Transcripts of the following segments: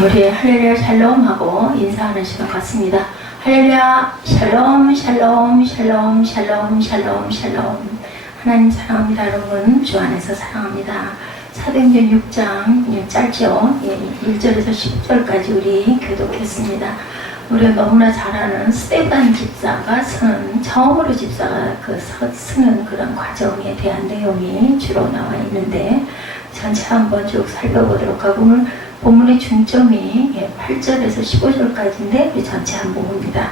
우리 할렐루야 샬롬하고 인사하는 시간 같습니다. 할렐루야 샬롬 샬롬 샬롬 샬롬 샬롬 샬롬. 하나님 사랑합니다. 여러분 주 안에서 사랑합니다. 사도행전 6장 짧죠? 1절에서 10절까지 우리 교독했습니다. 우리가 너무나 잘 아는 스데반 집사가 처음으로 집사가 쓰는 그런 과정에 대한 내용이 주로 나와 있는데 전체 한번 쭉 살펴보도록 하고, 오늘 본문의 중점이 8절에서 15절까지인데 우리 전체 한번 봅니다.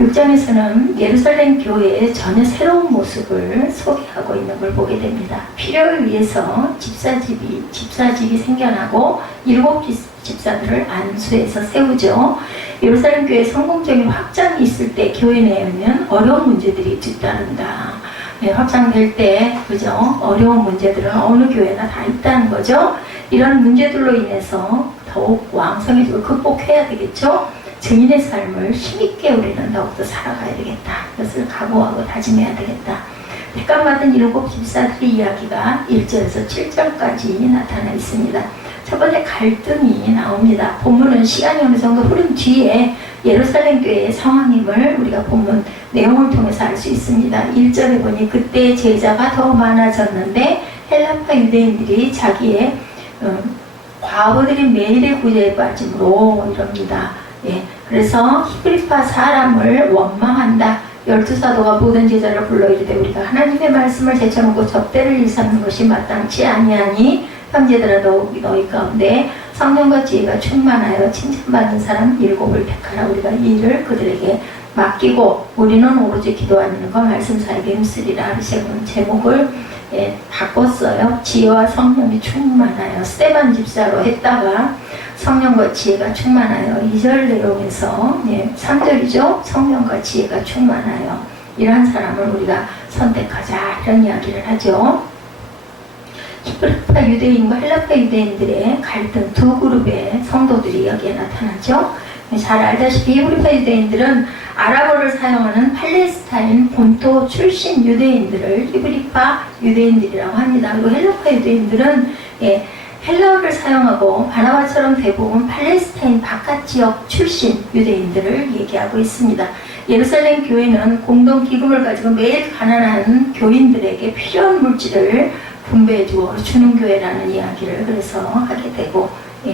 6장에서는 예루살렘 교회의 전혀 새로운 모습을 소개하고 있는 걸 보게 됩니다. 필요를 위해서 집사집이 생겨나고 7 집사들을 안수해서 세우죠. 예루살렘 교회 성공적인 확장이 있을 때 교회 내에는 어려운 문제들이 뒤따른다. 확장될 때, 그죠? 어려운 문제들은 어느 교회나 다 있다는 거죠. 이런 문제들로 인해서 더욱 왕성해지고 극복해야 되겠죠? 증인의 삶을 힘있게 우리는 더욱더 살아가야 되겠다. 그것을 각오하고 다짐해야 되겠다. 택감받은 7 집사들의 이야기가 1절에서 7절까지 나타나 있습니다. 첫 번째 갈등이 나옵니다. 본문은 시간이 어느 정도 흐른 뒤에 예루살렘 교회의 상황임을 우리가 본문 내용을 통해서 알 수 있습니다. 1절에 보니 그때 제자가 더 많아졌는데 헬라파 유대인들이 자기의 과부들이 매일의 구제에 빠짐으로 이럽니다. 그래서 히브리파 사람을 원망한다. 12사도가 모든 제자를 불러 이르되 우리가 하나님의 말씀을 제쳐놓고 접대를 일삼는 것이 마땅치 아니하니 형제들아 너희 가운데 성령과 지혜가 충만하여 칭찬받는 사람 7을 택하라. 우리가 이 일을 그들에게 맡기고 우리는 오로지 기도하는 것 말씀 사역에 힘쓰리라. 제목을 바꿨어요. 지혜와 성령이 충만하여. 스데반 집사로 했다가 성령과 지혜가 충만하여. 2절 내용에서 3절이죠. 성령과 지혜가 충만하여. 이러한 사람을 우리가 선택하자. 이런 이야기를 하죠. 히브리파 유대인과 헬라파 유대인들의 갈등, 두 그룹의 성도들이 여기에 나타나죠. 잘 알다시피 히브리파 유대인들은 아랍어를 사용하는 팔레스타인 본토 출신 유대인들을 히브리파 유대인들이라고 합니다. 그리고 헬라파 유대인들은 헬라어를 사용하고 바나바처럼 대부분 팔레스타인 바깥 지역 출신 유대인들을 얘기하고 있습니다. 예루살렘 교회는 공동 기금을 가지고 매일 가난한 교인들에게 필요한 물질을 분배해 주는 교회라는 이야기를 그래서 하게 되고,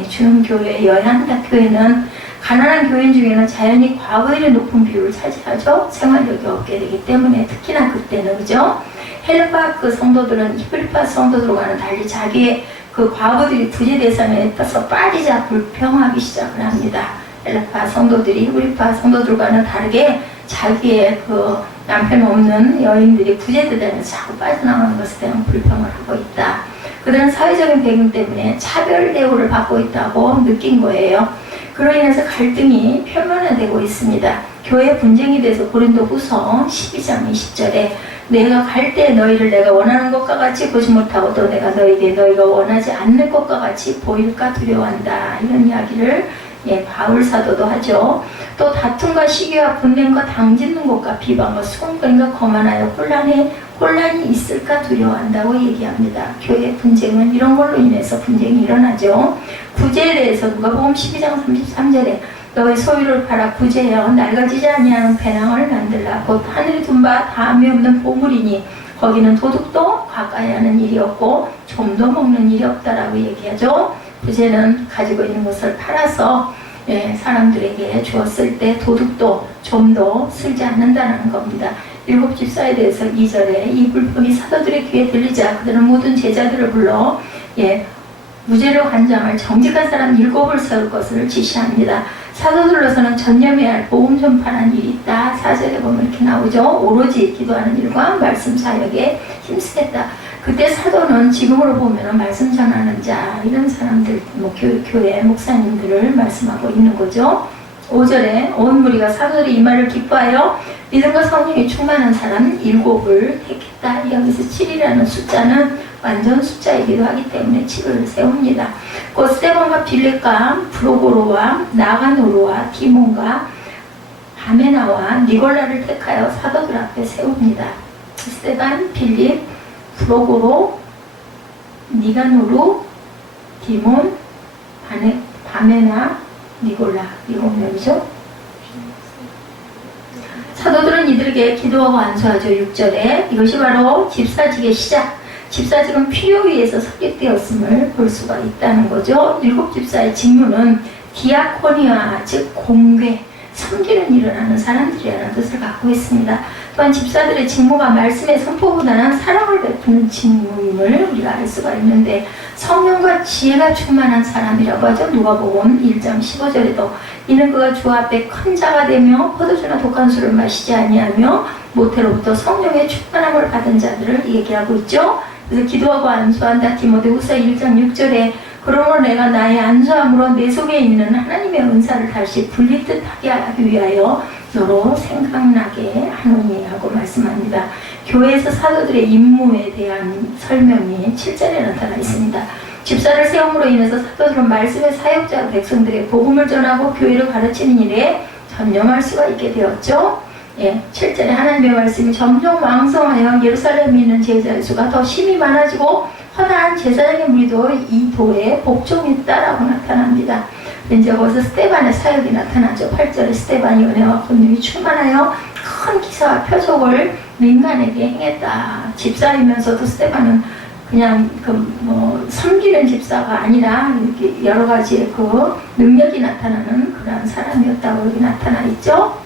주는 교회, 여한다 교회는 가난한 교인 중에는 자연히 과부들의 높은 비율을 차지하죠. 생활력이 없게 되기 때문에 특히나 그때는, 그죠? 헬라파 성도들은 히브리파 성도들과는 달리 자기의 그 과부들이 부재 대상에 떠서 빠지자 불평하기 시작을 합니다. 헬라파 성도들이 히브리파 성도들과는 다르게 자기의 그 남편 없는 여인들이 부재되면서 자꾸 빠져나가는 것에 대한 불평을 하고 있다. 그들은 사회적인 배경 때문에 차별 대우를 받고 있다고 느낀 거예요. 그로 인해서 갈등이 표면화되고 있습니다. 교회 분쟁이 돼서 고린도후서 12장 20절에 내가 갈 때 너희를 내가 원하는 것과 같이 보지 못하고 또 내가 너희에게 너희가 원하지 않는 것과 같이 보일까 두려워한다. 이런 이야기를 바울 사도도 하죠. 또 다툼과 시기와 분냄과 당짓는 것과 비방과 수군거림과 거만하여 혼란이 있을까 두려워한다고 얘기합니다. 교회 분쟁은 이런 걸로 인해서 분쟁이 일어나죠. 구제에 대해서 누가복음 12장 33절에 너희 소유를 팔아 구제하여 낡아지지 아니하는 배낭을 만들라. 곧 하늘이 둔 바 다함이 없는 보물이니 거기는 도둑도 가까이 하는 일이 없고 좀도 먹는 일이 없다라고 얘기하죠. 구제는 가지고 있는 것을 팔아서 사람들에게 주었을 때 도둑도 좀도 쓸지 않는다는 겁니다. 7 집사에 대해서 2절에 이 불법이 사도들의 귀에 들리자 그들은 모든 제자들을 불러 무죄로 간장할 정직한 사람 7을 세울 것을 지시합니다. 사도들로서는 전념해야 할 복음 전파라는 일이 있다. 4절에 보면 이렇게 나오죠. 오로지 기도하는 일과 말씀 사역에 힘쓰겠다. 그때 사도는 지금으로 보면 말씀 전하는 자, 이런 사람들, 교회 목사님들을 말씀하고 있는 거죠. 5절에 온 무리가 사도들이 이 말을 기뻐하여 믿음과 성령이 충만한 사람 7을 택했다. 여기서 7이라는 숫자는 완전 숫자이기도 하기 때문에 7을 세웁니다. 곧 스데반과 빌립과 프로고로와 나가노르와 디몬과 바메나와 니골라를 택하여 사도들 앞에 세웁니다. 스데반, 빌립, 프로고로, 니가노르, 디몬, 바메나 니골명이죠. 사도들은 이들에게 기도하고 안수하죠. 6절에 이것이 바로 집사직의 시작, 집사직은 필요 위에서 설립되었음을 볼 수가 있다는 거죠. 7집사의 직무는 디아코니아, 즉 공회, 섬기는 일을 하는 사람들이라는 뜻을 갖고 있습니다. 또한 집사들의 직무가 말씀의 선포보다는 사랑을 베푸는 직무임을 우리가 알 수가 있는데, 성령과 지혜가 충만한 사람이라고 하죠. 누가복음 1장 15절에도 이는 그가 주 앞에 큰 자가 되며 포도주나 독한 술을 마시지 아니하며 모태로부터 성령의 충만함을 받은 자들을 얘기하고 있죠. 그래서 기도하고 안수한다. 디모데후서 1장 6절에 그러므로 내가 나의 안수함으로 내 속에 있는 하나님의 은사를 다시 분리듯하게 하기 위하여 너로 생각나게 하노니 하고 말씀합니다. 교회에서 사도들의 임무에 대한 설명이 7절에 나타나 있습니다. 집사를 세움으로 인해서 사도들은 말씀의 사역자 백성들의 복음을 전하고 교회를 가르치는 일에 전념할 수가 있게 되었죠. 7절에 하나님의 말씀이 점점 왕성하여 예루살렘에 있는 제자의 수가 더 심히 많아지고 허다한 제사장의 무리도 이 도에 복종했다라고 나타납니다. 이제 거기서 스데반의 사역이 나타나죠. 8절에 스데반이 은혜와 권능이 충만하여 큰 기사와 표적을 민간에게 행했다. 집사이면서도 스데반은 그냥 섬기는 집사가 아니라 이렇게 여러 가지의 그 능력이 나타나는 그런 사람이었다고 여기 나타나 있죠.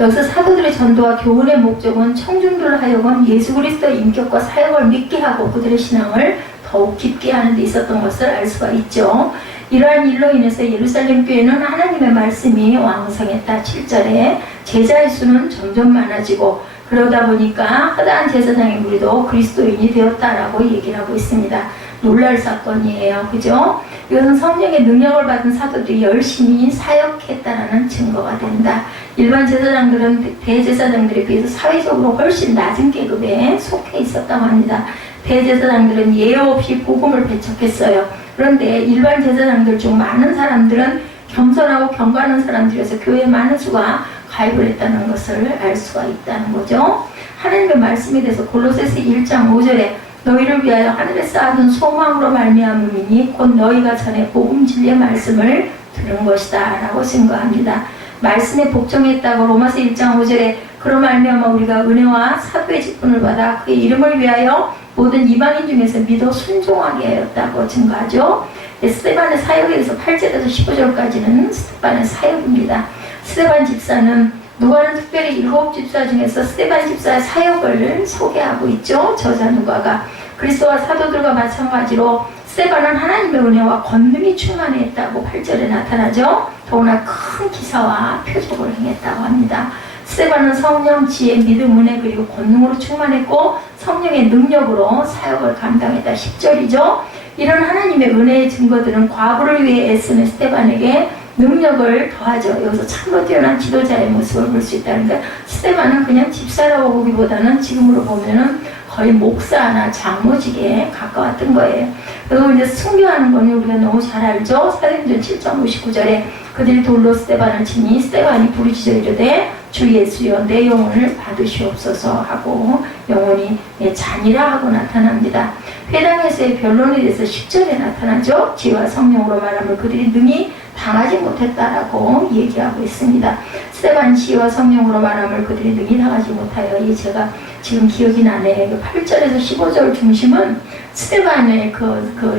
여기서 사도들의 전도와 교훈의 목적은 청중들을 하여금 예수 그리스도의 인격과 사역을 믿게 하고 그들의 신앙을 더욱 깊게 하는 데 있었던 것을 알 수가 있죠. 이러한 일로 인해서 예루살렘 교회는 하나님의 말씀이 왕성했다. 7절에 제자의 수는 점점 많아지고 그러다 보니까 허다한 제사장의 무리도 그리스도인이 되었다라고 얘기를 하고 있습니다. 놀랄 사건이에요. 그죠? 이것은 성령의 능력을 받은 사도들이 열심히 사역했다라는 증거가 된다. 일반 제사장들은 대제사장들에 비해서 사회적으로 훨씬 낮은 계급에 속해 있었다고 합니다. 대제사장들은 예외 없이 복음을 배척했어요. 그런데 일반 제사장들 중 많은 사람들은 겸손하고 경건한 사람들이어서 교회에 많은 수가 가입을 했다는 것을 알 수가 있다는 거죠. 하나님의 말씀에 대해서 골로새서 1장 5절에 너희를 위하여 하늘에 쌓아둔 소망으로 말미암음이니 곧 너희가 전에 복음 진리의 말씀을 들은 것이다 라고 증거합니다. 말씀에 복종했다고 로마서 1장 5절에 그로 말미암아 우리가 은혜와 사도의 직분을 받아 그의 이름을 위하여 모든 이방인 중에서 믿어 순종하게 하였다고 증거하죠. 스데반의 사역에 대해서 8절에서 15절까지는 스데반의 사역입니다. 스데반 집사는 누가는 특별히 7집사 중에서 스데반 집사의 사역을 소개하고 있죠. 저자 누가가 그리스도와 사도들과 마찬가지로 스데반은 하나님의 은혜와 권능이 충만했다고 8절에 나타나죠. 더구나 큰 기사와 표적을 행했다고 합니다. 스데반은 성령, 지혜, 믿음, 은혜 그리고 권능으로 충만했고 성령의 능력으로 사역을 감당했다. 10절이죠. 이런 하나님의 은혜의 증거들은 과부를 위해 애쓰는 스데반에게 능력을 더하죠. 여기서 참으로 뛰어난 지도자의 모습을 볼 수 있다는데 스데반은 그냥 집사라고 보기보다는 지금으로 보면은 거의 목사나 장로직에 가까웠던 거예요. 그리고 이제 순교하는 거는 우리가 너무 잘 알죠. 사도행전 7장 59절에 그들이 돌로 스데반을 치니 스데반이 부르짖어 이르되 주 예수여 내 영혼을 받으시옵소서 하고 영혼이 잔이라 하고 나타납니다. 회당에서의 변론에 대해서 10절에 나타나죠. 지혜와 성령으로 말하면 그들이 능히 당하지 못했다라고 얘기하고 있습니다. 스데반 지혜와 성령으로 말함을 그들이 능히 당하지 못하여 이 제가 지금 기억이 나네. 8절에서 15절 중심은 스데반의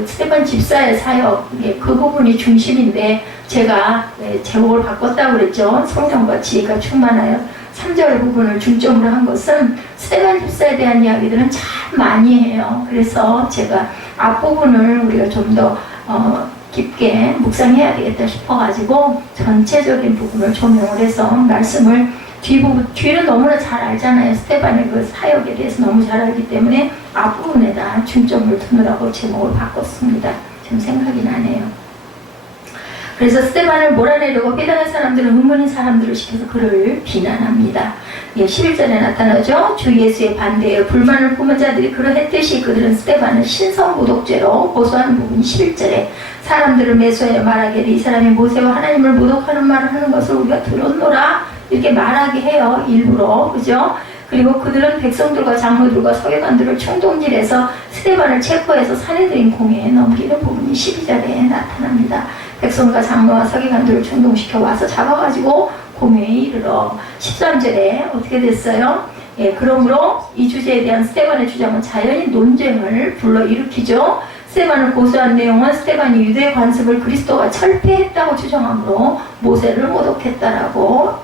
스데반 집사의 사역 그 부분이 중심인데 제가 제목을 바꿨다고 그랬죠. 성령과 지혜가 충만하여 3절 부분을 중점으로 한 것은 스데반 집사에 대한 이야기들은 참 많이 해요. 그래서 제가 앞부분을 우리가 좀 더 깊게 묵상해야 되겠다 싶어가지고 전체적인 부분을 조명을 해서 말씀을 뒤는 너무나 잘 알잖아요. 스데반의 그 사역에 대해서 너무 잘 알기 때문에 앞부분에다 중점을 두느라고 제목을 바꿨습니다. 지금 생각이 나네요. 그래서 스데반을 몰아내려고 회당의 사람들은 은근히 사람들을 시켜서 그를 비난합니다. 11절에 나타나죠. 주 예수의 반대에 불만을 품은 자들이 그러했듯이 그들은 스데반을 신성모독죄로 고소하는 부분이 11절에 사람들을 매수하여 말하기를 이 사람이 모세와 하나님을 모독하는 말을 하는 것을 우리가 들었노라 이렇게 말하게 해요. 일부러. 그죠? 그리고 그들은 백성들과 장로들과 서기관들을 충동질해서 스데반을 체포해서 사내들인 공회에 넘기는 부분이 12절에 나타납니다. 백성과 장로와 서기관들을 충동시켜 와서 잡아가지고 공회에 이르러 13절에 어떻게 됐어요? 예, 그러므로 이 주제에 대한 스데반의 주장은 자연히 논쟁을 불러일으키죠. 스데반을 고소한 내용은 스데반이 유대 관습을 그리스도가 철폐했다고 주장하므로 모세를 모독했다라고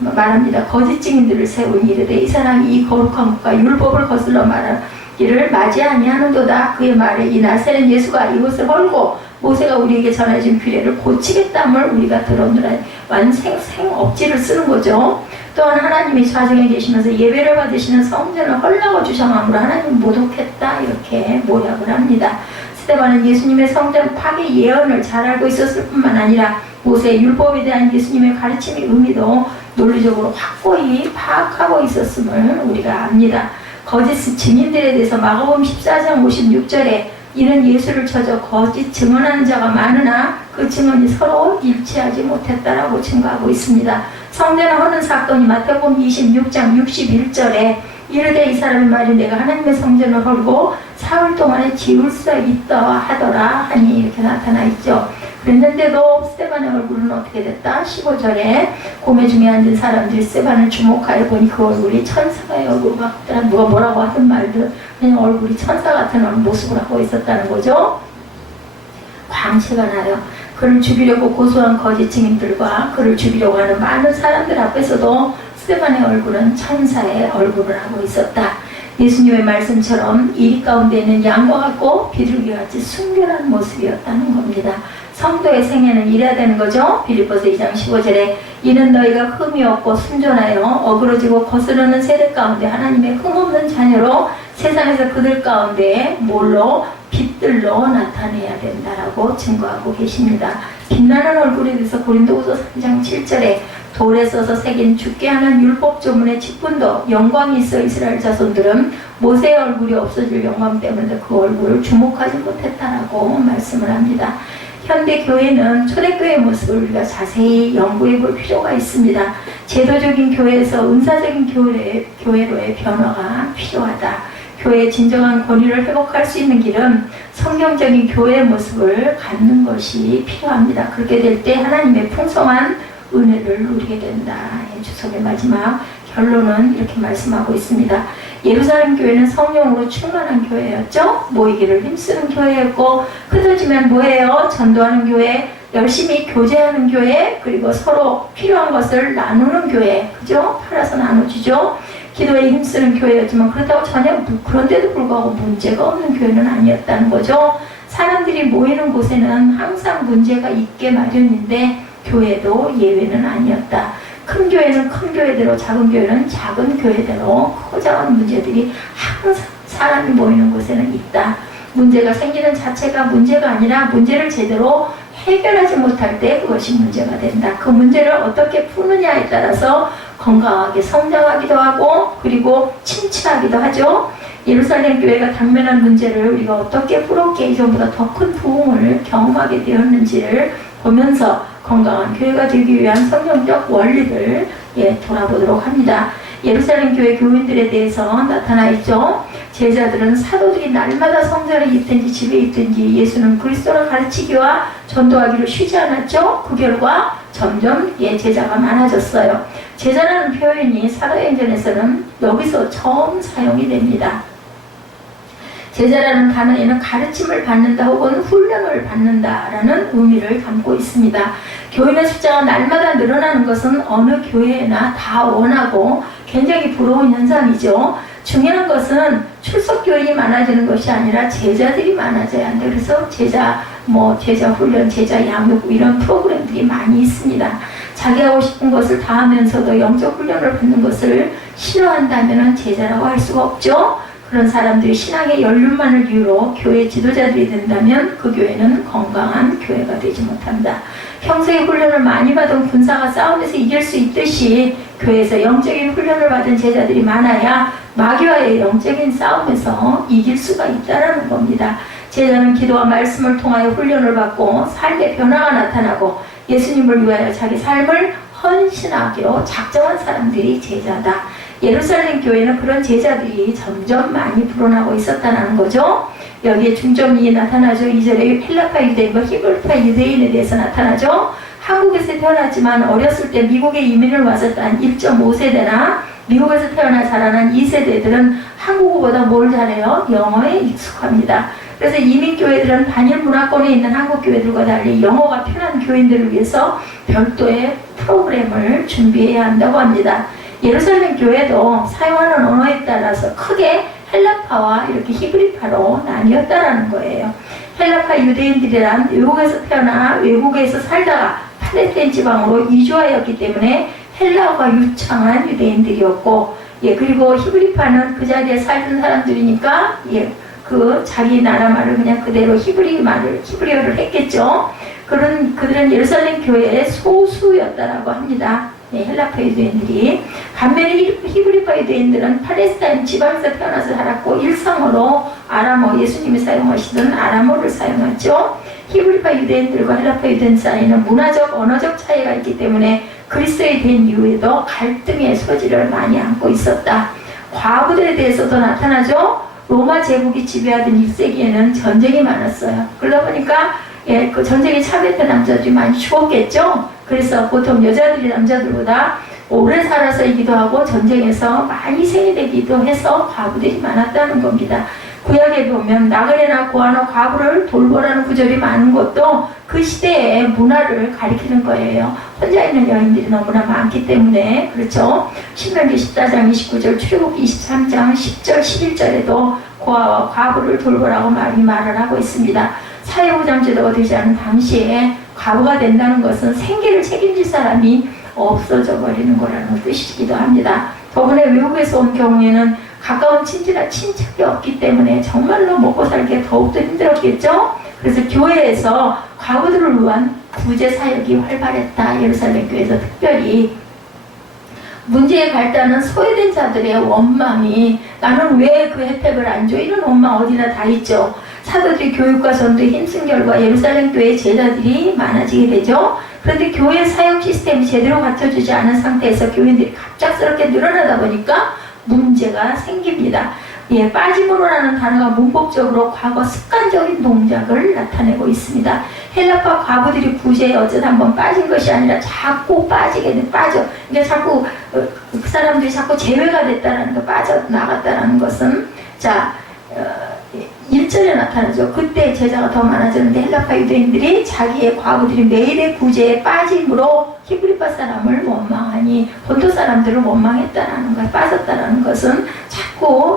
말합니다. 거짓 증인들을 세우니 이르되 이 사람이 이 거룩한 것과 율법을 거슬러 말하기를 맞이 아니하는도다. 그의 말에 이 나사렛 예수가 이것을 헐고 모세가 우리에게 전해진 규례를 고치겠다함을 우리가 들었느라 완생 억지를 쓰는 거죠. 또한 하나님이 좌정에 계시면서 예배를 받으시는 성전을 헐라고 주장함으로 하나님 모독했다 이렇게 모략을 합니다. 스데반은 예수님의 성전 파괴 예언을 잘 알고 있었을 뿐만 아니라 모세의 율법에 대한 예수님의 가르침의 의미도 논리적으로 확고히 파악하고 있었음을 우리가 압니다. 거짓 증인들에 대해서 마가복음 14장 56절에 이는 예수를 쳐져 거짓 증언하는 자가 많으나 그 증언이 서로 일치하지 못했다라고 증거하고 있습니다. 성전을 허는 사건이 마태복음 26장 61절에 이르되 이 사람의 말이 내가 하나님의 성전을 헐고 사흘 동안에 지을 수 있다 하더라 하니 이렇게 나타나 있죠. 그랬는데도 스데반의 얼굴은 어떻게 됐다? 15절에 고매 중에 앉은 사람들이 스데반을 주목하여 보니 그 얼굴이 천사의 얼굴 같더라. 누가 뭐라고 하든 말든 그냥 얼굴이 천사 같은 모습을 하고 있었다는 거죠. 광채가 나요. 그를 죽이려고 고소한 거짓 증인들과 그를 죽이려고 하는 많은 사람들 앞에서도 스데반의 얼굴은 천사의 얼굴을 하고 있었다. 예수님의 말씀처럼 이리 가운데에는 양과 같고 비둘기같이 순결한 모습이었다는 겁니다. 성도의 생애는 이래야 되는 거죠. 빌립보서 2장 15절에 이는 너희가 흠이 없고 순전하여 어그러지고 거스르는 세대 가운데 하나님의 흠없는 자녀로 세상에서 그들 가운데 뭘로? 빛들로 나타내야 된다라고 증거하고 계십니다. 빛나는 얼굴에 대해서 고린도후서 3장 7절에 돌에 써서 새긴 죽게 하는 율법 조문의 직분도 영광이 있어 이스라엘 자손들은 모세의 얼굴이 없어질 영광 때문에 그 얼굴을 주목하지 못했다라고 말씀을 합니다. 현대 교회는 초대교회의 모습을 우리가 자세히 연구해 볼 필요가 있습니다. 제도적인 교회에서 은사적인 교회로의 변화가 필요하다. 교회의 진정한 권위를 회복할 수 있는 길은 성경적인 교회의 모습을 갖는 것이 필요합니다. 그렇게 될 때 하나님의 풍성한 은혜를 누리게 된다. 주석의 마지막 결론은 이렇게 말씀하고 있습니다. 예루살렘 교회는 성령으로 충만한 교회였죠. 모이기를 힘쓰는 교회였고 흩어지면 뭐예요? 전도하는 교회, 열심히 교제하는 교회, 그리고 서로 필요한 것을 나누는 교회, 그죠? 팔아서 나눠주죠. 기도에 힘쓰는 교회였지만 그렇다고 전혀 그런데도 불구하고 문제가 없는 교회는 아니었다는 거죠. 사람들이 모이는 곳에는 항상 문제가 있게 마련인데 교회도 예외는 아니었다. 큰 교회는 큰 교회대로, 작은 교회는 작은 교회대로 크고 작은 문제들이 항상 사람이 모이는 곳에는 있다. 문제가 생기는 자체가 문제가 아니라 문제를 제대로 해결하지 못할 때 그것이 문제가 된다. 그 문제를 어떻게 푸느냐에 따라서 건강하게 성장하기도 하고 그리고 침체하기도 하죠. 예루살렘 교회가 당면한 문제를 우리가 어떻게 풀었기에 이전보다 더 큰 부흥을 경험하게 되었는지를 보면서 건강한 교회가 되기 위한 성경적 원리를 돌아보도록 합니다. 예루살렘 교회 교인들에 대해서 나타나 있죠. 제자들은 사도들이 날마다 성전에 있든지 집에 있든지 예수는 그리스도를 가르치기와 전도하기를 쉬지 않았죠. 그 결과 점점 제자가 많아졌어요. 제자라는 표현이 사도행전에서는 여기서 처음 사용이 됩니다. 제자라는 단어에는 가르침을 받는다 혹은 훈련을 받는다라는 의미를 담고 있습니다. 교인의 숫자가 날마다 늘어나는 것은 어느 교회나 다 원하고 굉장히 부러운 현상이죠. 중요한 것은 출석 교인이 많아지는 것이 아니라 제자들이 많아져야 한다. 그래서 제자 훈련, 제자 양육 이런 프로그램들이 많이 있습니다. 자기 하고 싶은 것을 다 하면서도 영적 훈련을 받는 것을 싫어한다면 제자라고 할 수가 없죠. 그런 사람들이 신앙의 연륜만을 이유로 교회 지도자들이 된다면 그 교회는 건강한 교회가 되지 못합니다. 평소에 훈련을 많이 받은 군사가 싸움에서 이길 수 있듯이 교회에서 영적인 훈련을 받은 제자들이 많아야 마귀와의 영적인 싸움에서 이길 수가 있다는 겁니다. 제자는 기도와 말씀을 통하여 훈련을 받고 삶의 변화가 나타나고 예수님을 위하여 자기 삶을 헌신하기로 작정한 사람들이 제자다. 예루살렘 교회는 그런 제자들이 점점 많이 불어나고 있었다는 거죠. 여기에 중점이 나타나죠. 2절에 헬라파 유대인과 히브리파 유대인에 대해서 나타나죠. 한국에서 태어났지만 어렸을 때 미국에 이민을 와서 단 1.5세대나 미국에서 태어나 자라난 2세대들은 한국어보다 뭘 잘해요? 영어에 익숙합니다. 그래서 이민교회들은 단일 문화권에 있는 한국교회들과 달리 영어가 편한 교인들을 위해서 별도의 프로그램을 준비해야 한다고 합니다. 예루살렘 교회도 사용하는 언어에 따라서 크게 헬라파와 이렇게 히브리파로 나뉘었다라는 거예요. 헬라파 유대인들이란 외국에서 태어나 외국에서 살다가 팔레스타인 지방으로 이주하였기 때문에 헬라어가 유창한 유대인들이었고, 그리고 히브리파는 그 자리에 살던 사람들이니까 그 자기 나라 말을 그냥 그대로 히브리어를 했겠죠. 그들은 예루살렘 교회의 소수였다라고 합니다. 헬라파 유대인들이. 반면에 히브리파 유대인들은 팔레스타인 지방에서 태어나서 살았고 일상어로 아람어, 예수님이 사용하시던 아람어를 사용했죠. 히브리파 유대인들과 헬라파 유대인 사이는 문화적, 언어적 차이가 있기 때문에 그리스도에 된 이후에도 갈등의 소지를 많이 안고 있었다. 과부들에 대해서도 나타나죠. 로마 제국이 지배하던 1세기에는 전쟁이 많았어요. 그러다 보니까 그 전쟁에 참여했던 남자들이 많이 죽었겠죠. 그래서 보통 여자들이 남자들보다 오래 살아서이기도 하고 전쟁에서 많이 희생이 되기도 해서 과부들이 많았다는 겁니다. 구약에 보면 나그네나 고아나 과부를 돌보라는 구절이 많은 것도 그 시대의 문화를 가리키는 거예요. 혼자 있는 여인들이 너무나 많기 때문에. 그렇죠. 신명기 14장 29절, 출애굽기 23장 10절 11절에도 고아와 과부를 돌보라고 많이 말을 하고 있습니다. 사회보장 제도가 되지 않은 당시에 과부가 된다는 것은 생계를 책임질 사람이 없어져 버리는 거라는 뜻이기도 합니다. 더군다나 외국에서 온 경우에는 가까운 친지나 친척이 없기 때문에 정말로 먹고 살기가 더욱더 힘들었겠죠. 그래서 교회에서 과부들을 위한 구제 사역이 활발했다. 예루살렘 교회에서 특별히. 문제의 발단은 소외된 자들의 원망이 나는 왜 그 혜택을 안 줘? 이런 원망 어디나 다 있죠. 사도들이 교육과 전도에 힘쓴 결과 예루살렘 교회의 제자들이 많아지게 되죠. 그런데 교회 사역 시스템이 제대로 갖춰지지 않은 상태에서 교인들이 갑작스럽게 늘어나다 보니까 문제가 생깁니다. 빠짐으로라는 단어가 문법적으로 과거 습관적인 동작을 나타내고 있습니다. 헬라파 과부들이 구제에 어쩌다 한번 빠진 것이 아니라 자꾸 빠져. 그러니까 자꾸 그 사람들이 자꾸 제외가 됐다라는 거, 빠져나갔다라는 것은 1절에 나타나죠. 그때 제자가 더 많아졌는데 헬라파 유대인들이 자기의 과부들이 매일의 구제에 빠짐으로 히브리파 사람을 원망하니 본토 사람들을 원망했다라는 거야. 빠졌다라는 것은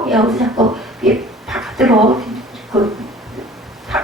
여기서 자꾸 바깥으로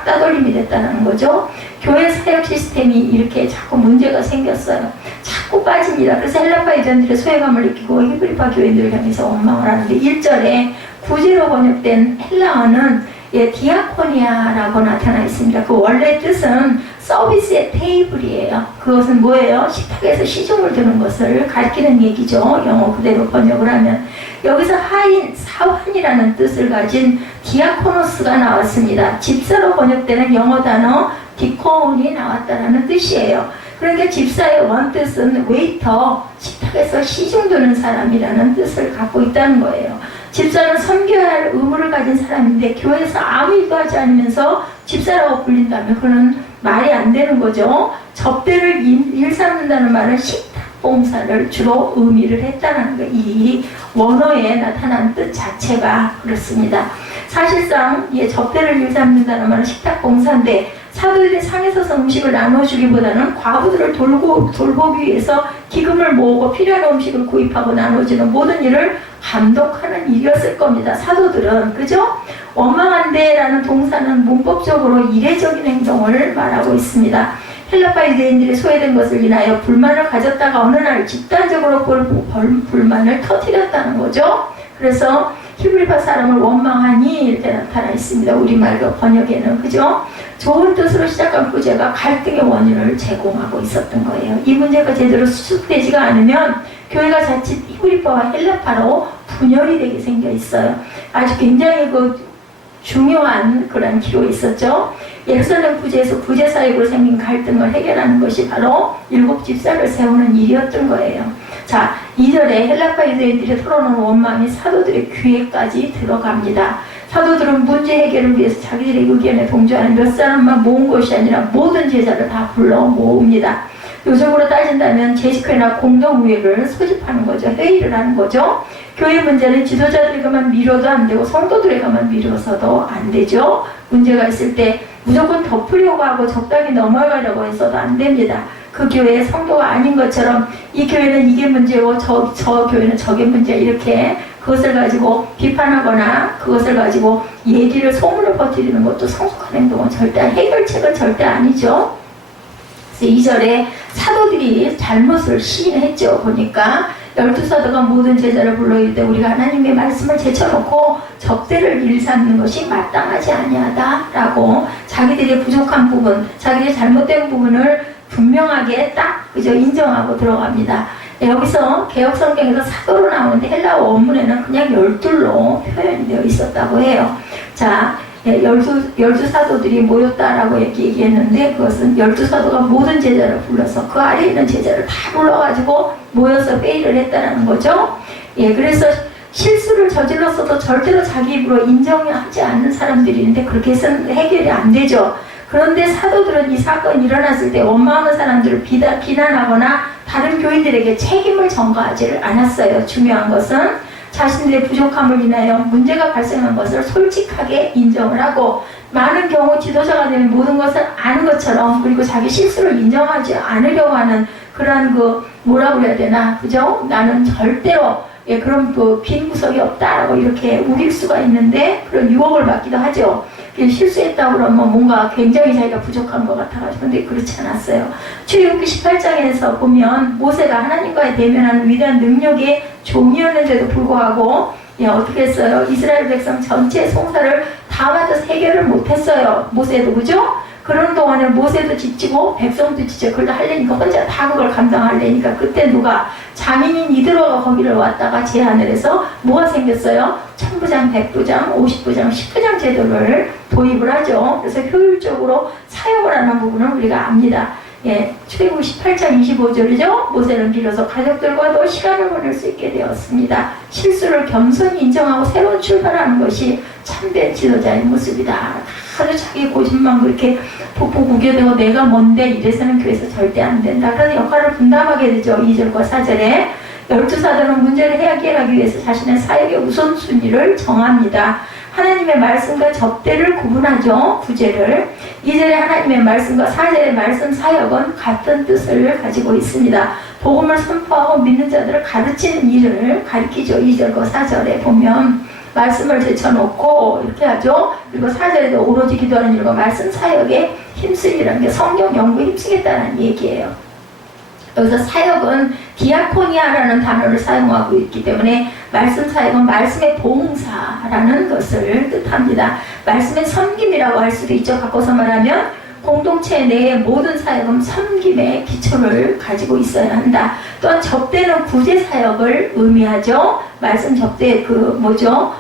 따돌림이 됐다는 거죠. 교회 사역 시스템이 이렇게 자꾸 문제가 생겼어요. 자꾸 빠집니다. 그래서 헬라파 유대인들의 소외감을 느끼고 히브리파 교인들을 향해서 원망을 하는데 1절에 구제로 번역된 헬라어는 디아코니아라고 나타나 있습니다. 그 원래 뜻은 서비스의 테이블이에요. 그것은 뭐예요? 식탁에서 시중을 드는 것을 가리키는 얘기죠. 영어 그대로 번역을 하면. 여기서 하인, 사환이라는 뜻을 가진 디아코노스가 나왔습니다. 집사로 번역되는 영어 단어 디코온이 나왔다는 뜻이에요. 그러니까 집사의 원뜻은 웨이터, 식탁에서 시중 드는 사람이라는 뜻을 갖고 있다는 거예요. 집사는 섬겨야 할 의무를 가진 사람인데 교회에서 아무 일도 하지 않으면서 집사라고 불린다면 그건 말이 안 되는 거죠. 접대를 일삼는다는 말은 식탁 봉사를 주로 의미를 했다는 거. 이 원어에 나타난 뜻 자체가 그렇습니다. 사실상 접대를 일삼는다는 말은 식탁 봉사인데 사도들이 상에 서서 음식을 나눠주기보다는 과부들을 돌보기 위해서 기금을 모으고 필요한 음식을 구입하고 나눠주는 모든 일을 감독하는 일이었을 겁니다. 사도들은. 그죠? 원망한데라는 동사는 문법적으로 이례적인 행동을 말하고 있습니다. 헬라파 유대인들이 소외된 것을 인하여 불만을 가졌다가 어느 날 집단적으로 불만을 터뜨렸다는 거죠. 그래서 히브리파 사람을 원망하니 이렇게 나타나 있습니다. 우리말로 번역에는. 그죠? 좋은 뜻으로 시작한 구제가 갈등의 원인을 제공하고 있었던 거예요. 이 문제가 제대로 수습되지가 않으면 교회가 자칫 히브리파와 헬라파로 분열이 되게 생겨 있어요. 아주 굉장히 중요한 그런 기록이 있었죠. 예루살렘 구제에서 구제 사역으로 생긴 갈등을 해결하는 것이 바로 7 집사를 세우는 일이었던 거예요. 자, 2절에 헬라파 유대인들이 털어놓은 원망이 사도들의 귀에까지 들어갑니다. 사도들은 문제 해결을 위해서 자기들의 의견에 동조하는 몇 사람만 모은 것이 아니라 모든 제자를 다 불러 모읍니다. 요즘으로 따진다면 제식회나 공동의회를 소집하는 거죠. 회의를 하는 거죠. 교회 문제는 지도자들에게만 미뤄도 안 되고 성도들에게만 미뤄서도 안 되죠. 문제가 있을 때 무조건 덮으려고 하고 적당히 넘어가려고 해서도 안 됩니다. 그 교회의 성도가 아닌 것처럼 이 교회는 이게 문제고 저 교회는 저게 문제, 이렇게 그것을 가지고 비판하거나 그것을 가지고 얘기를 소문을 퍼뜨리는 것도 성숙한 행동은 절대, 해결책은 절대 아니죠. 그래서 2절에 사도들이 잘못을 시인했죠. 보니까 12사도가 모든 제자를 불러 이르되 우리가 하나님의 말씀을 제쳐놓고 접대를 일삼는 것이 마땅하지 아니하다라고 자기들의 부족한 부분, 자기의 잘못된 부분을 분명하게 딱 그저 인정하고 들어갑니다. 여기서 개혁성경에서 사도로 나오는데 헬라어 원문에는 그냥 12로 표현이 되어 있었다고 해요. 자, 12사도들이 모였다라고 얘기했는데 그것은 12사도가 모든 제자를 불러서 그 아래에 있는 제자를 다 불러가지고 모여서 회의를 했다는 거죠. 예, 그래서 실수를 저질렀어도 절대로 자기 입으로 인정하지 않는 사람들이 있는데 그렇게 해서는 해결이 안 되죠. 그런데 사도들은 이 사건이 일어났을 때 원망하는 사람들을 비난하거나 다른 교인들에게 책임을 전가하지를 않았어요. 중요한 것은 자신들의 부족함을 인하여 문제가 발생한 것을 솔직하게 인정을 하고 많은 경우 지도자가 되면 모든 것을 아는 것처럼 그리고 자기 실수를 인정하지 않으려고 하는 그러한 뭐라고 해야 되나, 그죠? 나는 절대로 그런 빈 구석이 없다라고 이렇게 우길 수가 있는데 그런 유혹을 받기도 하죠. 실수했다고 그러면 뭔가 굉장히 자기가 부족한 것 같아가지고. 근데 그렇지 않았어요. 출애굽기 18장에서 보면 모세가 하나님과의 대면하는 위대한 능력의 종이었는데도 불구하고 어떻게 했어요? 이스라엘 백성 전체의 송사를 다 맞아서 해결을 못했어요. 모세도, 그죠? 그런 동안에 모세도 지치고 백성도 지쳐 그걸 하려니까 혼자 다 그걸 감당하려니까 그때 누가 장인인 이드로가 거기를 왔다가 제안을 해서 뭐가 생겼어요? 1000부장, 100부장, 50부장, 10부장 제도를 도입을 하죠. 그래서 효율적으로 사용을 하는 부분은 우리가 압니다. 예, 출애굽기 18장 25절이죠. 모세는 비로소 가족들과도 시간을 보낼 수 있게 되었습니다. 실수를 겸손히 인정하고 새로운 출발하는 것이 참된 지도자의 모습이다. 아주 자기 고집만 그렇게 푹푹 구겨대고 내가 뭔데 이래서는 교회에서 절대 안 된다. 그래서 역할을 분담하게 되죠. 2절과 4절에 12사도는 문제를 해결하기 위해서 자신의 사역의 우선순위를 정합니다. 하나님의 말씀과 접대를 구분하죠. 9절을 2절의 하나님의 말씀과 4절의 말씀 사역은 같은 뜻을 가지고 있습니다. 복음을 선포하고 믿는 자들을 가르치는 일을 가리키죠. 2절과 4절에 보면 말씀을 제쳐놓고 이렇게 하죠. 그리고 4절에도 오로지 기도하는 일과 말씀 사역에 힘쓰기라는 게 성경 연구에 힘쓰겠다는 얘기예요. 여기서 사역은 디아코니아라는 단어를 사용하고 있기 때문에 말씀 사역은 말씀의 봉사라는 것을 뜻합니다. 말씀의 섬김이라고 할 수도 있죠. 바꿔서 말하면 공동체 내의 모든 사역은 섬김의 기초를 가지고 있어야 한다. 또한 접대는 구제 사역을 의미하죠. 말씀 접대 뭐죠?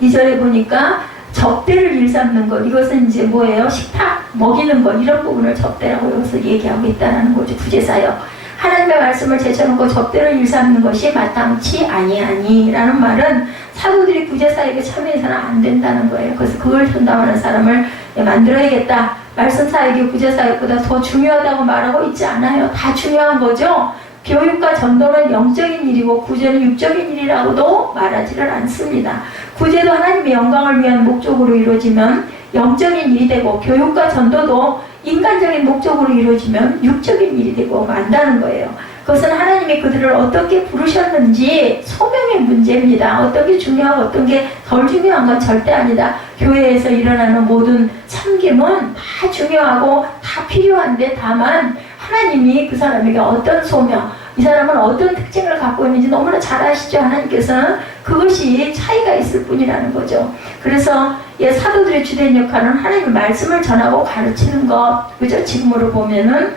2절에 보니까 접대를 일삼는 것, 이것은 이제 뭐예요? 식탁 먹이는 것, 이런 부분을 접대라고 여기서 얘기하고 있다는 거죠. 구제사역. 하나님의 말씀을 제쳐놓고 접대를 일삼는 것이 마땅치 아니하니라는 말은 사도들이 구제사역에 참여해서는 안 된다는 거예요. 그래서 그걸 전담하는 사람을 만들어야겠다. 말씀 사역이 구제사역보다 더 중요하다고 말하고 있지 않아요. 다 중요한 거죠. 교육과 전도는 영적인 일이고 구제는 육적인 일이라고도 말하지를 않습니다. 구제도 하나님의 영광을 위한 목적으로 이루어지면 영적인 일이 되고 교육과 전도도 인간적인 목적으로 이루어지면 육적인 일이 되고 만다는 거예요. 그것은 하나님이 그들을 어떻게 부르셨는지 소명의 문제입니다. 어떤 게 중요하고 어떤 게 덜 중요한 건 절대 아니다. 교회에서 일어나는 모든 섬김은 다 중요하고 다 필요한데 다만 하나님이 그 사람에게 어떤 소명, 이 사람은 어떤 특징을 갖고 있는지 너무나 잘 아시죠. 하나님께서는 그것이 차이가 있을 뿐이라는 거죠. 그래서 사도들의 주된 역할은 하나님의 말씀을 전하고 가르치는 것, 그죠? 지금으로 보면은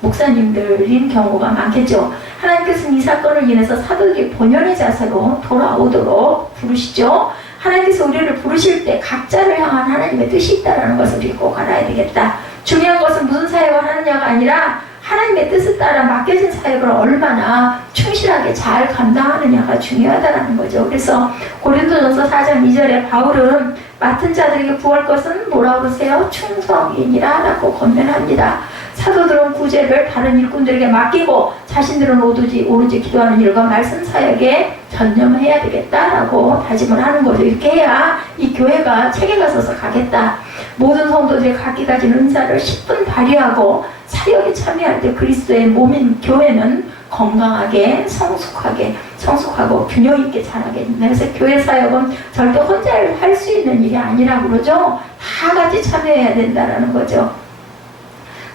목사님들인 경우가 많겠죠. 하나님께서는 이 사건을 인해서 사도들이 본연의 자세로 돌아오도록 부르시죠. 하나님께서 우리를 부르실 때 각자를 향한 하나님의 뜻이 있다는 것을 우리 꼭 알아야 되겠다. 중요한 것은 무슨 사역을 하느냐가 아니라 하나님의 뜻에 따라 맡겨진 사역을 얼마나 충실하게 잘 감당하느냐가 중요하다는 거죠. 그래서 고린도전서 4장 2절에 바울은 맡은 자들에게 구할 것은 뭐라고 그러세요? 충성이니라 라고 권면합니다. 사도들은 구제를 다른 일꾼들에게 맡기고 자신들은 오로지 기도하는 일과 말씀 사역에 전념해야 되겠다라고 다짐을 하는 거죠. 이렇게 해야 이 교회가 체계가 서서 가겠다. 모든 성도들이 각기 가진 은사를 10분 발휘하고 사역에 참여할 때 그리스도의 몸인 교회는 건강하게 성숙하고 균형 있게 자라게 된다. 그래서 교회 사역은 절대 혼자 할 수 있는 일이 아니라고 그러죠. 다 같이 참여해야 된다라는 거죠.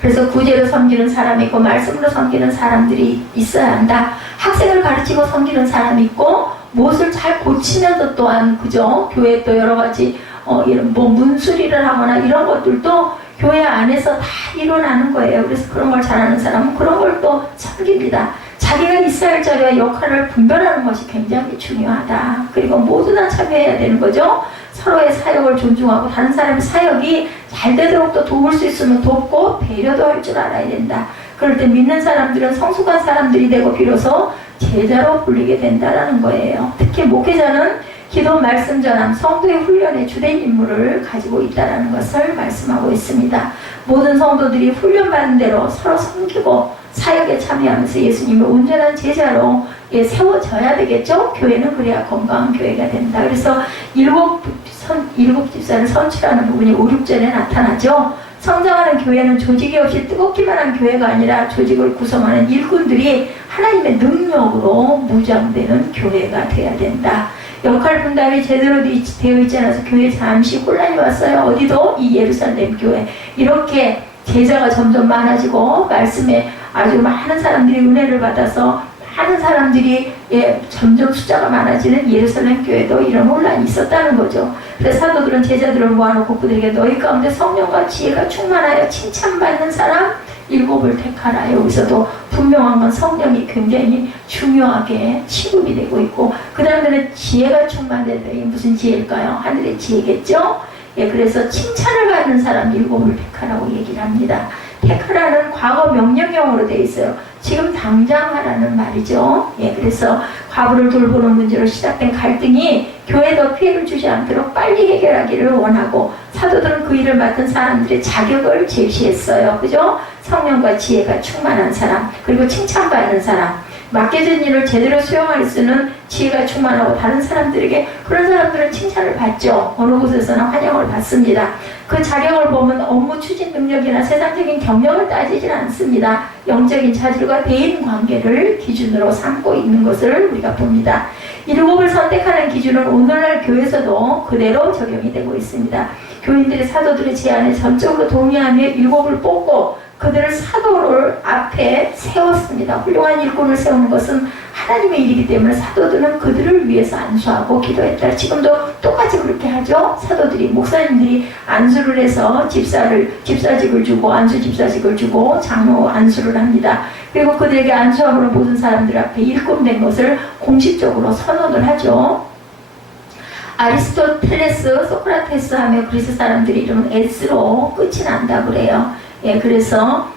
그래서 구제로 섬기는 사람이 있고 말씀으로 섬기는 사람들이 있어야 한다. 학생을 가르치고 섬기는 사람이 있고 무엇을 잘 고치면서 또한 그죠? 교회 또 여러 가지 이런 문수리를 하거나 이런 것들도 교회 안에서 다 일어나는 거예요. 그래서 그런 걸 잘하는 사람은 그런 걸 또 섬깁니다. 자기가 있어야 할 자리와 역할을 분별하는 것이 굉장히 중요하다. 그리고 모두 다 참여해야 되는 거죠. 서로의 사역을 존중하고 다른 사람의 사역이 잘 되도록 또 도울 수 있으면 돕고 배려도 할 줄 알아야 된다. 그럴 때 믿는 사람들은 성숙한 사람들이 되고 비로소 제자로 불리게 된다는 거예요. 특히 목회자는 기도, 말씀 전함, 성도의 훈련의 주된 임무를 가지고 있다는 것을 말씀하고 있습니다. 모든 성도들이 훈련받은 대로 서로 섬기고 사역에 참여하면서 예수님의 온전한 제자로 세워져야 되겠죠? 교회는 그래야 건강한 교회가 된다. 그래서 일곱 집사를 선출하는 부분이 5, 6절에 나타나죠. 성장하는 교회는 조직이 없이 뜨겁기만 한 교회가 아니라 조직을 구성하는 일꾼들이 하나님의 능력으로 무장되는 교회가 되어야 된다. 역할 분담이 제대로 되어 있지 않아서 교회에 잠시 혼란이 왔어요. 어디도 이 예루살렘 교회 이렇게 제자가 점점 많아지고 말씀에 아주 많은 사람들이 은혜를 받아서 많은 사람들이 점점 숫자가 많아지는 예루살렘 교회도 이런 혼란이 있었다는 거죠. 그래서 사도들은 제자들을 모아놓고 그들에게 너희 가운데 성령과 지혜가 충만하여 칭찬받는 사람 7을 택하라. 여기서도 분명한 건 성령이 굉장히 중요하게 취급이 되고 있고 그 다음에는 지혜가 충만되다. 이게 무슨 지혜일까요? 하늘의 지혜겠죠? 그래서 칭찬을 받는 사람 7을 택하라고 얘기를 합니다. 택하라는 과거 명령형으로 되어 있어요. 지금 당장 하라는 말이죠. 그래서 과부를 돌보는 문제로 시작된 갈등이 교회에 더 피해를 주지 않도록 빨리 해결하기를 원하고 사도들은 그 일을 맡은 사람들의 자격을 제시했어요. 그죠? 성령과 지혜가 충만한 사람, 그리고 칭찬받는 사람, 맡겨진 일을 제대로 수행할 수는 지혜가 충만하고 다른 사람들에게 그런 사람들은 칭찬을 받죠. 어느 곳에서나 환영을 받습니다. 그 자격을 보면 업무 추진 능력이나 세상적인 경력을 따지질 않습니다. 영적인 자질과 대인 관계를 기준으로 삼고 있는 것을 우리가 봅니다. 7을 선택하는 기준은 오늘날 교회에서도 그대로 적용이 되고 있습니다. 교인들이 사도들의 제안에 전적으로 동의하며 7을 뽑고 그들을 사도를 앞에 세웠습니다. 훌륭한 일꾼을 세우는 것은 하나님의 일이기 때문에 사도들은 그들을 위해서 안수하고 기도했다. 지금도 똑같이 그렇게 하죠. 사도들이, 목사님들이 안수를 해서 집사직을 주고 안수 집사직을 주고 장로 안수를 합니다. 그리고 그들에게 안수함으로 모든 사람들 앞에 일꾼된 것을 공식적으로 선언을 하죠. 아리스토텔레스, 소크라테스 하며 그리스 사람들이 이름은 S로 끝이 난다 그래요. 그래서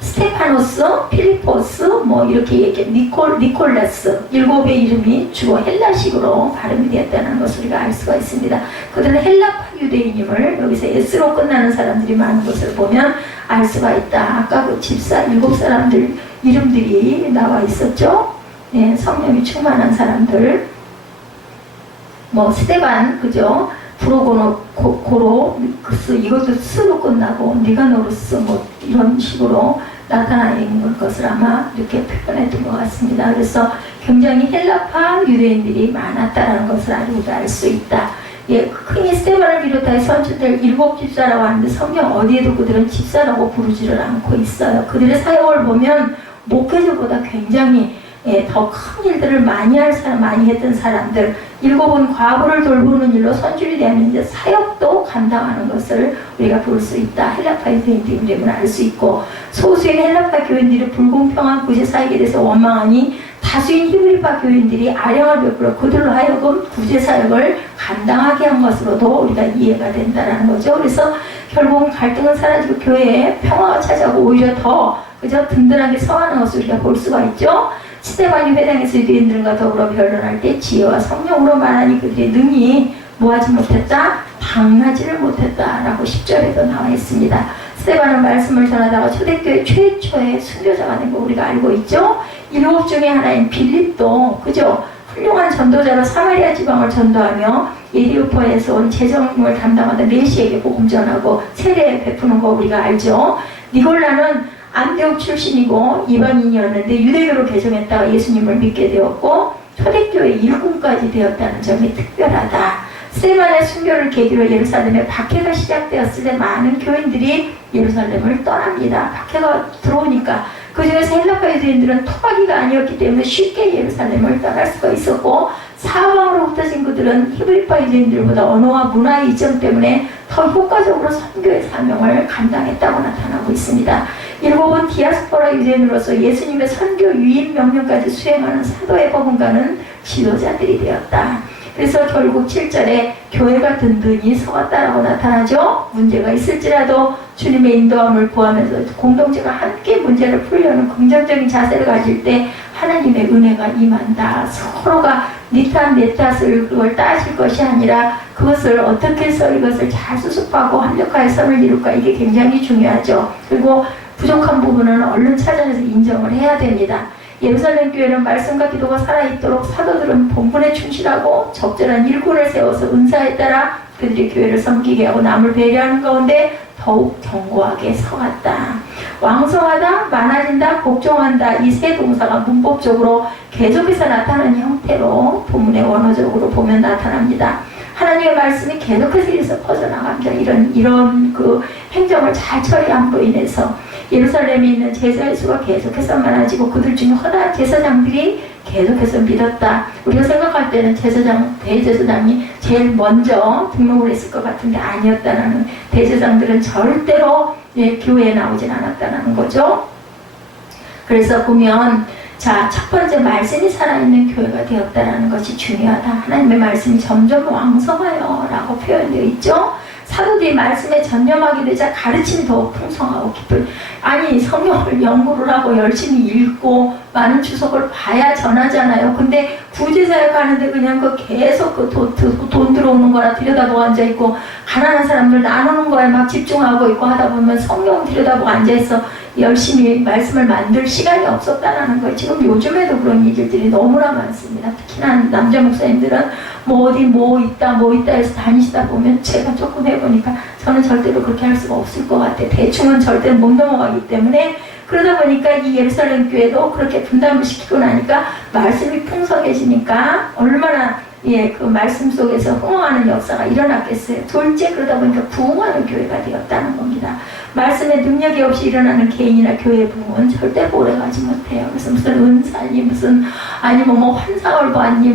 스테파노스, 필리포스 이렇게 얘기해 니콜라스 7의 이름이 주로 헬라식으로 발음이 되었다는 것을 우리가 알 수가 있습니다. 그들은 헬라파 유대인임을 여기서 S로 끝나는 사람들이 많은 것을 보면 알 수가 있다. 아까 그 집사 7사람들 이름들이 나와 있었죠. 성령이 충만한 사람들, 스데반, 그죠? 브로고노코로스, 이것도 스로 끝나고 니가노루스 이런 식으로 나타나 있는 것을 아마 이렇게 표현했던 것 같습니다. 그래서 굉장히 헬라파 유대인들이 많았다는 것을 우리가 알 수 있다. 흔히 스테반을 비롯하여 선출될 7 집사라고 하는데 성경 어디에도 그들은 집사라고 부르지를 않고 있어요. 그들의 사역을 보면 목회자보다 굉장히 더 큰 일들을 많이 했던 사람들, 7은 과부를 돌보는 일로 선출이 되었는데 사역도 감당하는 것을 우리가 볼 수 있다. 헬라파 유대인들임을 알 수 있고, 소수의 헬라파 교인들이 불공평한 구제 사역에 대해서 원망하니 다수인 히브리파 교인들이 아령을 베풀어 그들로 하여금 구제 사역을 감당하게 한 것으로도 우리가 이해가 된다는 거죠. 그래서 결국은 갈등은 사라지고 교회에 평화가 찾아오고 오히려 더 그저 든든하게 서하는 것을 우리가 볼 수가 있죠. 스데반이 회당에서 유대인들과 더불어 변론할 때 지혜와 성령으로 말하니 그들이 능히 뭐하지 못했다? 당하지를 못했다 라고 10절에도 나와 있습니다. 스데반은 말씀을 전하다가 초대교회 최초의 순교자가 된 거 우리가 알고 있죠. 7 중에 하나인 빌립도 그죠? 훌륭한 전도자로 사마리아 지방을 전도하며 에디오파에서 온 재정을 담당하던 레시에게 복음 전하고 세례 베푸는 거 우리가 알죠. 니골라는 안디옥 출신이고 이방인이었는데 유대교로 개종했다가 예수님을 믿게 되었고 초대교회 일꾼까지 되었다는 점이 특별하다. 스데반의 순교를 계기로 예루살렘에 박해가 시작되었을 때 많은 교인들이 예루살렘을 떠납니다. 박해가 들어오니까 그중에서 헬라파 유대인들은 토박이가 아니었기 때문에 쉽게 예루살렘을 떠날 수가 있었고 사방으로 흩어진 그들은 히브리파 유대인들보다 언어와 문화의 이점 때문에 더 효과적으로 선교의 사명을 감당했다고 나타나고 있습니다. 일곱은 디아스포라 유대인으로서 예수님의 선교 유인 명령까지 수행하는 사도의 버금가는 지도자들이 되었다. 그래서 결국 7절에 교회가 든든히 서갔다라고 나타나죠. 문제가 있을지라도 주님의 인도함을 구하면서 공동체가 함께 문제를 풀려는 긍정적인 자세를 가질 때 하나님의 은혜가 임한다. 서로가 네 탓, 내 탓을 그걸 따질 것이 아니라 그것을 어떻게 해서 이것을 잘 수습하고 완벽하게 선을 이룰까 이게 굉장히 중요하죠. 그리고 부족한 부분은 얼른 찾아내서 인정을 해야 됩니다. 예루살렘 교회는 말씀과 기도가 살아있도록 사도들은 본분에 충실하고 적절한 일꾼을 세워서 은사에 따라 그들이 교회를 섬기게 하고 남을 배려하는 가운데 더욱 견고하게 서갔다. 왕성하다, 많아진다, 복종한다 이 세 동사가 문법적으로 계속해서 나타나는 형태로 본문의 원어적으로 보면 나타납니다. 하나님의 말씀이 계속해서 이래서 퍼져나갑니다. 이런 그 행정을 잘 처리함으로 인해서 예루살렘에 있는 제사의 수가 계속해서 많아지고 그들 중에 허다한 제사장들이 계속해서 믿었다. 우리가 생각할 때는 대제사장이 제일 먼저 등록을 했을 것 같은데 아니었다는 대제사장들은 절대로 교회에 나오진 않았다는 거죠. 그래서 보면 첫 번째 말씀이 살아있는 교회가 되었다는 것이 중요하다. 하나님의 말씀이 점점 왕성하여 라고 표현되어 있죠. 사도들이 말씀에 전념하게 되자 가르침이 더욱 풍성하고 깊은 아니 성경을 연구를 하고 열심히 읽고 많은 주석을 봐야 전하잖아요. 근데 구제사역 하는데 그냥 계속 돈 들어오는 거나 들여다보고 앉아있고 가난한 사람들 나누는 거에 막 집중하고 있고 하다 보면 성경 들여다보고 앉아있어 열심히 말씀을 만들 시간이 없었다는 거예요. 지금 요즘에도 그런 일들이 너무나 많습니다. 특히나 남자 목사님들은 어디 있다 해서 다니시다 보면 제가 조금 해보니까 저는 절대로 그렇게 할 수가 없을 것 같아요. 대충은 절대로 못 넘어가기 때문에 그러다 보니까 이 예루살렘 교회도 그렇게 분담을 시키고 나니까 말씀이 풍성해지니까 얼마나 그 말씀 속에서 흥황하는 역사가 일어났겠어요. 둘째 그러다 보니까 부흥하는 교회가 되었다는 겁니다. 말씀의 능력이 없이 일어나는 개인이나 교회 부흥은 절대로 오래가지 못해요. 그래서 무슨 은사니 무슨 아니면 환상을 봤니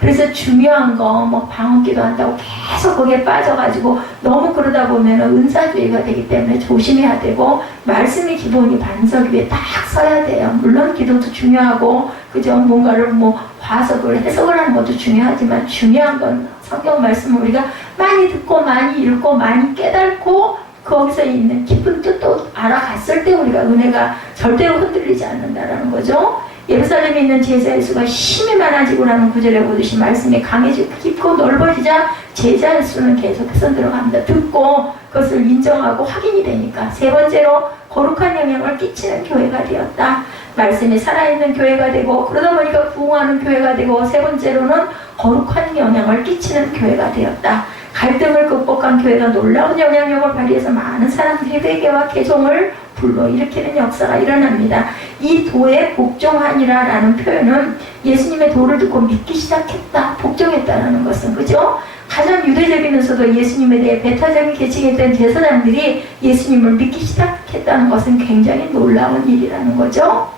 그래서 중요한 거 방언기도 한다고 계속 거기에 빠져가지고 너무 그러다 보면 은사주의가 되기 때문에 조심해야 되고 말씀의 기본이 반석 위에 딱 서야 돼요. 물론 기도도 중요하고 그죠 뭔가를 봐서 그걸 해석을 하는 것도 중요하지만 중요한 건 성경 말씀을 우리가 많이 듣고 많이 읽고 많이 깨닫고 거기서 있는 깊은 뜻도 알아갔을 때 우리가 은혜가 절대로 흔들리지 않는다라는 거죠. 예루살렘에 있는 제자의 수가 힘이 많아지고 나는 구절에 보듯이 말씀이 강해지고 깊고 넓어지자 제자의 수는 계속해서 들어갑니다. 듣고 그것을 인정하고 확인이 되니까. 세 번째로 거룩한 영향을 끼치는 교회가 되었다. 말씀이 살아있는 교회가 되고 그러다 보니까 부흥하는 교회가 되고 세 번째로는 거룩한 영향을 끼치는 교회가 되었다. 갈등을 극복한 교회가 놀라운 영향력을 발휘해서 많은 사람들이 회개와 개종을 불러일으키는 역사가 일어납니다. 이 도에 복종하니라 라는 표현은 예수님의 도를 듣고 믿기 시작했다, 복종했다라는 것은 그죠? 가장 유대적이면서도 예수님에 대해 배타적인 계층했던 제사장들이 예수님을 믿기 시작했다는 것은 굉장히 놀라운 일이라는 거죠.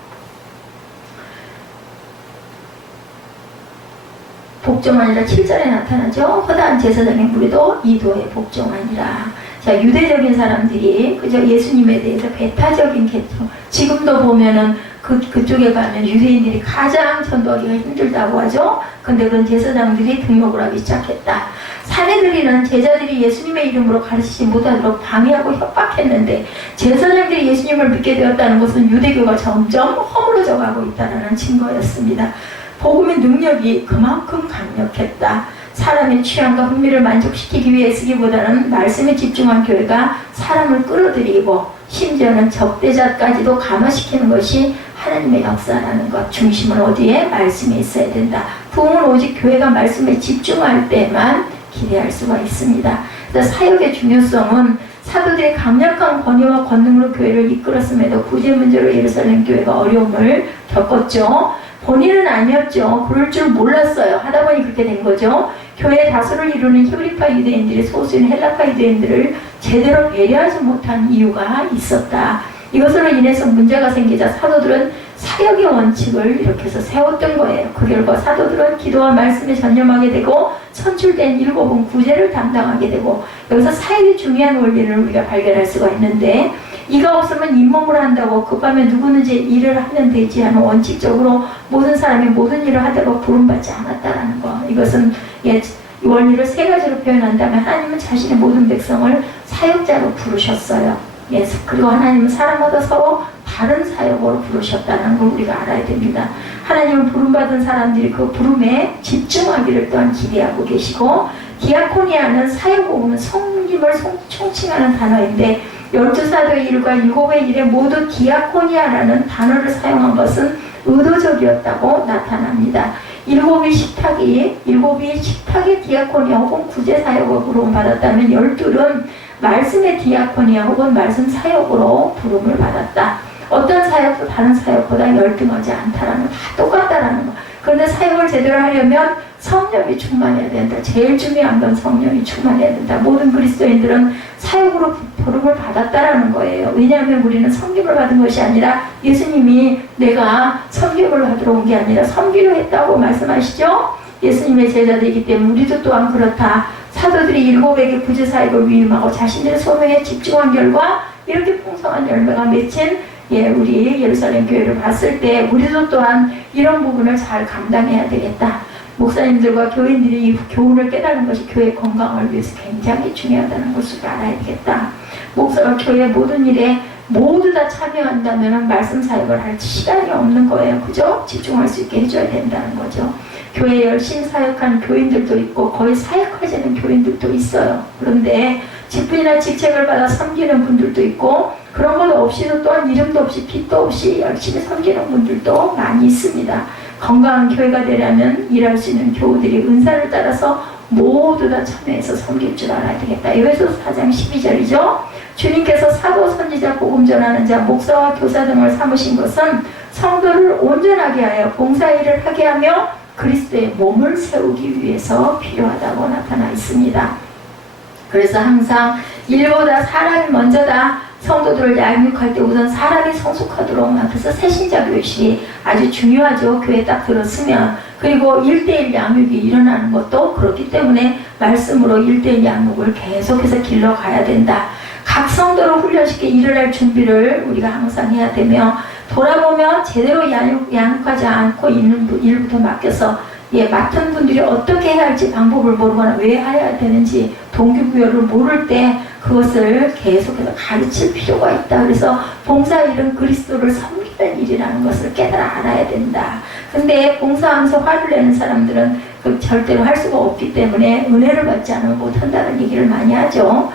복종하니라 7절에 나타나죠. 허다한 제사장의 무리도 이 도에 복종하니라. 자, 유대적인 사람들이 그저 예수님에 대해서 배타적인 계층. 지금도 보면은 그쪽에 가면 유대인들이 가장 전도하기가 힘들다고 하죠. 근데 그런 제사장들이 등록을 하기 시작했다. 사내들이는 제자들이 예수님의 이름으로 가르치지 못하도록 방해하고 협박했는데 제사장들이 예수님을 믿게 되었다는 것은 유대교가 점점 허물어져 가고 있다는 증거였습니다. 복음의 능력이 그만큼 강력했다. 사람의 취향과 흥미를 만족시키기 위해 쓰기보다는 말씀에 집중한 교회가 사람을 끌어들이고 심지어는 적대자까지도 감화시키는 것이 하나님의 역사라는 것. 중심은 어디에? 말씀에 있어야 된다. 부흥은 오직 교회가 말씀에 집중할 때만 기대할 수가 있습니다. 그래서 사역의 중요성은 사도들의 강력한 권위와 권능으로 교회를 이끌었음에도 구제 문제로 예루살렘 교회가 어려움을 겪었죠. 본인은 아니었죠. 그럴 줄 몰랐어요. 하다 보니 그렇게 된 거죠. 교회의 다수를 이루는 히브리파 유대인들이 소수인 헬라파 유대인들을 제대로 배려하지 못한 이유가 있었다. 이것으로 인해서 문제가 생기자 사도들은 사역의 원칙을 이렇게 해서 세웠던 거예요. 그 결과 사도들은 기도와 말씀에 전념하게 되고 선출된 7은 구제를 담당하게 되고, 여기서 사역이 중요한 원리를 우리가 발견할 수가 있는데, 이가 없으면 잇몸을 한다고 급하면 누구든지 일을 하면 되지 하는 원칙적으로 모든 사람이 모든 일을 하도록 부름받지 않았다라는 거. 이것은 원리를 3가지로 표현한다면 하나님은 자신의 모든 백성을 사역자로 부르셨어요. 그리고 하나님은 사람마다 서로 다른 사역으로 부르셨다는 걸 우리가 알아야 됩니다. 하나님은 부름받은 사람들이 그 부름에 집중하기를 또한 기대하고 계시고, 디아코니아는 사역복음은 성김을 총칭하는 단어인데 12사도의 일과 7의 일에 모두 디아코니아라는 단어를 사용한 것은 의도적이었다고 나타납니다. 7이 식탁의 디아코니아 혹은 구제사역으로 부름받았다면 12은 말씀의 디아코니아 혹은 말씀 사역으로 부름을 받았다. 어떤 사역도 다른 사역보다 열등하지 않다라는, 다 똑같다라는 거. 그런데 사역을 제대로 하려면 성령이 충만해야 된다. 제일 중요한 건 성령이 충만해야 된다. 모든 그리스도인들은 사역으로 부름을 받았다라는 거예요. 왜냐하면 우리는 섬김을 받은 것이 아니라 예수님이 내가 섬김을 받으러 온 게 아니라 섬기려 했다고 말씀하시죠. 예수님의 제자들이기 때문에 우리도 또한 그렇다. 사도들이 7에게 구제사역을 위임하고 자신들의 소명에 집중한 결과 이렇게 풍성한 열매가 맺힌 우리 예루살렘 교회를 봤을 때 우리도 또한 이런 부분을 잘 감당해야 되겠다. 목사님들과 교인들이 이 교훈을 깨닫는 것이 교회 건강을 위해서 굉장히 중요하다는 것을 알아야 되겠다. 목사가 교회 모든 일에 모두 다 참여한다면 말씀 사역을 할 시간이 없는 거예요. 그죠? 집중할 수 있게 해줘야 된다는 거죠. 교회에 열심히 사역하는 교인들도 있고 거의 사역하지 않은 교인들도 있어요. 그런데 직분이나 직책을 받아 섬기는 분들도 있고 그런 것 없이도 또한 이름도 없이 빛도 없이 열심히 섬기는 분들도 많이 있습니다. 건강한 교회가 되려면 일할 수 있는 교우들이 은사를 따라서 모두 다 참여해서 섬길 줄 알아야 되겠다. 에베소서 4장 12절이죠. 주님께서 사도, 선지자, 복음 전하는 자, 목사와 교사 등을 삼으신 것은 성도를 온전하게 하여 봉사일을 하게 하며 그리스도의 몸을 세우기 위해서 필요하다고 나타나 있습니다. 그래서 항상 일보다 사람이 먼저다. 성도들을 양육할 때 우선 사람이 성숙하도록, 그래서 새신자 교육이 아주 중요하죠. 교회에 딱 들었으면. 그리고 1:1 양육이 일어나는 것도 그렇기 때문에 말씀으로 1:1 양육을 계속해서 길러가야 된다. 각 성도를 훈련시켜 일어날 준비를 우리가 항상 해야 되며, 돌아보면 제대로 양육하지 않고 있는 일부터 맡겨서 맡은 분들이 어떻게 해야 할지 방법을 모르거나 왜 해야 되는지 동기부여를 모를 때 그것을 계속해서 가르칠 필요가 있다. 그래서 봉사일은 그리스도를 섬기는 일이라는 것을 깨달아 알아야 된다. 근데 봉사하면서 화를 내는 사람들은 절대로 할 수가 없기 때문에 은혜를 받지 않으면 못한다는 얘기를 많이 하죠.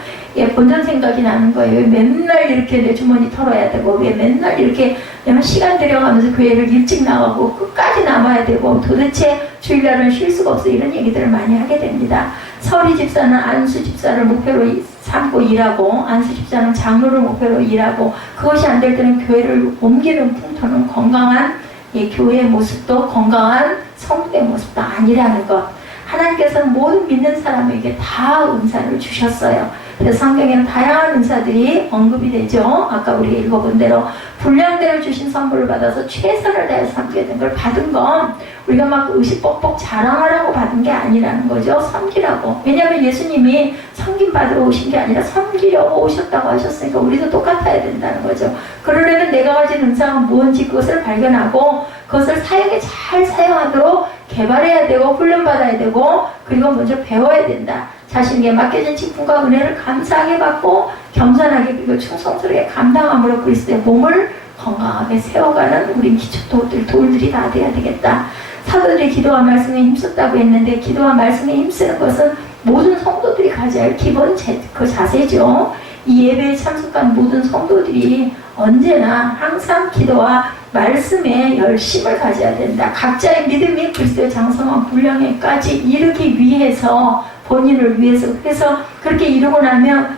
본전 생각이 나는 거예요. 왜 맨날 이렇게 내 주머니 털어야 되고, 왜 맨날 이렇게 시간 들여가면서 교회를 일찍 나가고 끝까지 남아야 되고, 도대체 주일날은 쉴 수가 없어. 이런 얘기들을 많이 하게 됩니다. 서리 집사는 안수 집사를 목표로 삼고 일하고, 안수 집사는 장로를 목표로 일하고, 그것이 안 될 때는 교회를 옮기는 풍토는 건강한 교회의 모습도 건강한 성도의 모습도 아니라는 것. 하나님께서는 모든 믿는 사람에게 다 은사를 주셨어요. 그래서 성경에는 다양한 은사들이 언급이 되죠. 아까 우리가 읽어본 대로 분량대로 주신 선물을 받아서 최선을 다해서 섬겨야 되는 걸 받은 건 우리가 막 의식뻑뻑 자랑하라고 받은 게 아니라는 거죠. 섬기라고. 왜냐하면 예수님이 섬김 받으러 오신 게 아니라 섬기려고 오셨다고 하셨으니까 우리도 똑같아야 된다는 거죠. 그러려면 내가 가진 은사가 무엇인지 그것을 발견하고 그것을 사역에 잘 사용하도록 개발해야 되고 훈련받아야 되고 그리고 먼저 배워야 된다. 자신에게 맡겨진 직분과 은혜를 감사하게 받고 겸손하게 그리고 충성스럽게 감당함으로 그리스도의 몸을 건강하게 세워가는 우리 기초도들 돌들이 다 돼야 되겠다. 사도들이 기도와 말씀에 힘썼다고 했는데 기도와 말씀에 힘쓰는 것은 모든 성도들이 가져야 할 기본 그 자세죠. 이 예배에 참석한 모든 성도들이 언제나 항상 기도와 말씀에 열심을 가져야 된다. 각자의 믿음이 그리스도의 장성한 분량에까지 이르기 위해서 본인을 위해서 그래서 그렇게 이루고 나면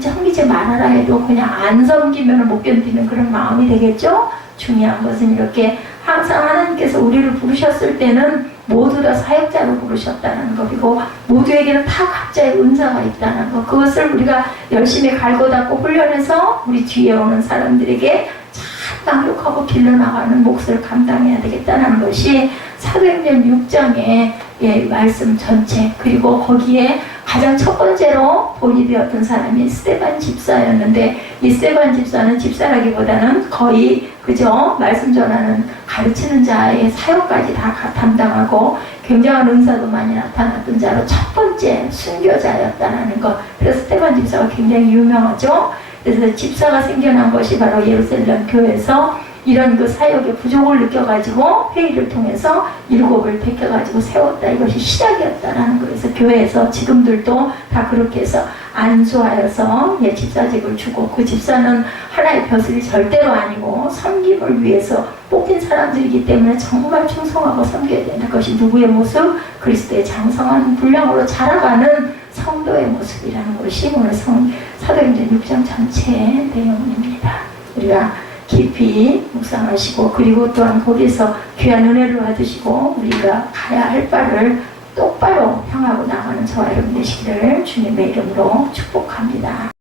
섬기지 말아라 해도 그냥 안 섬기면 못 견디는 그런 마음이 되겠죠. 중요한 것은 이렇게 항상 하나님께서 우리를 부르셨을 때는 모두 다 사역자로 부르셨다는 거 그리고 모두에게는 다 각자의 은사가 있다는 거 그것을 우리가 열심히 갈고 닦고 훈련해서 우리 뒤에 오는 사람들에게 잘 낭독하고 빌려나가는 몫을 감당해야 되겠다는 것이 사도행전 6장의 말씀 전체 그리고 거기에 가장 첫 번째로 본이 되었던 사람이 스데반 집사였는데 이 스데반 집사는 집사라기보다는 거의 그저 말씀 전하는 가르치는 자의 사역까지 다 담당하고 굉장한 은사도 많이 나타났던 자로 첫 번째 순교자였다는 것. 그래서 스데반 집사가 굉장히 유명하죠. 그래서 집사가 생겨난 것이 바로 예루살렘 교회에서 이런 그 사역의 부족을 느껴가지고 회의를 통해서 7을 택해가지고 세웠다. 이것이 시작이었다라는 거예요. 그래서 교회에서 지금들도 다 그렇게 해서 안수하여서 집사직을 주고 그 집사는 하나의 벼슬이 절대로 아니고 섬김을 위해서 뽑힌 사람들이기 때문에 정말 충성하고 섬겨야 되는 것이 누구의 모습? 그리스도의 장성한 분량으로 자라가는 성도의 모습이라는 것이 오늘 사도행전 6장 전체의 내용입니다. 우리가 깊이 묵상하시고 그리고 또한 거기서 귀한 은혜를 받으시고 우리가 가야 할 바를 똑바로 향하고 나가는 저와 여러분 되시기를 주님의 이름으로 축복합니다.